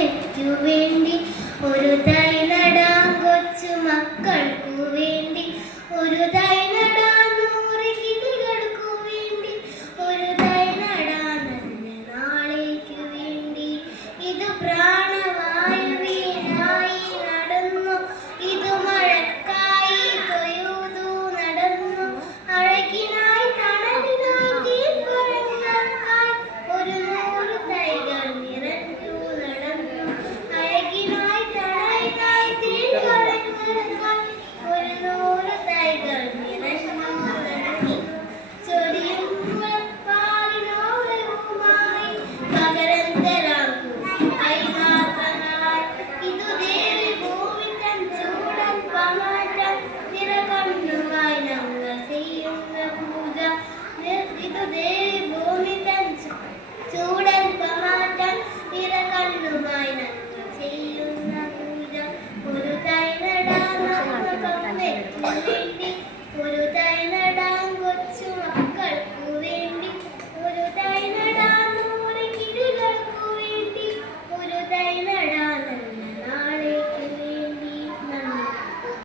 അമ്മയ്ക്കു വേണ്ടി ഒരു തൈ നടാം കൊച്ചു മക്കൾക്കു വേണ്ടി ഒരു തൈ നടാം 100 കിളികൾക്കു വേണ്ടി ഒരു തൈ നടാം നല്ല നാളേക്കു വേണ്ടി ഇത് പ്രാണവായുവിനായി നടന്നു ഇത് മഴക്കായി കൊയ്തു നടന്നു അഴകിനായി തണലിനായി തീർപ്പഴങ്ങൾക്കായി ഒരു 100 തൈകൾ നിറഞ്ഞു നടന്നു അഴകിനായി തണലിനായി തീർപ്പഴങ്ങൾക്കായി ഒരു 100 തൈകൾ നിറഞ്ഞു നടന്നു ചൊരിയുമ്പോൾ പാലിനോളവുമായി പകരം തരാം കൈമാത്രങ്ങളായി ഇതു ദേവി ഭൂമി തൻ ചൂടൻ പമാറ്റം നിറകണ്ണുമായി ഞങ്ങൾ ചെയ്യുന്ന പൂജ ഇതു ദേവി ഭൂമി തൻ ചൂടൻ പമാറ്റം നിറകണ്ണുമായി ഞങ്ങൾ ചെയ്യുന്ന പൂജ ഒരു തൈ നടാം നമുക്ക്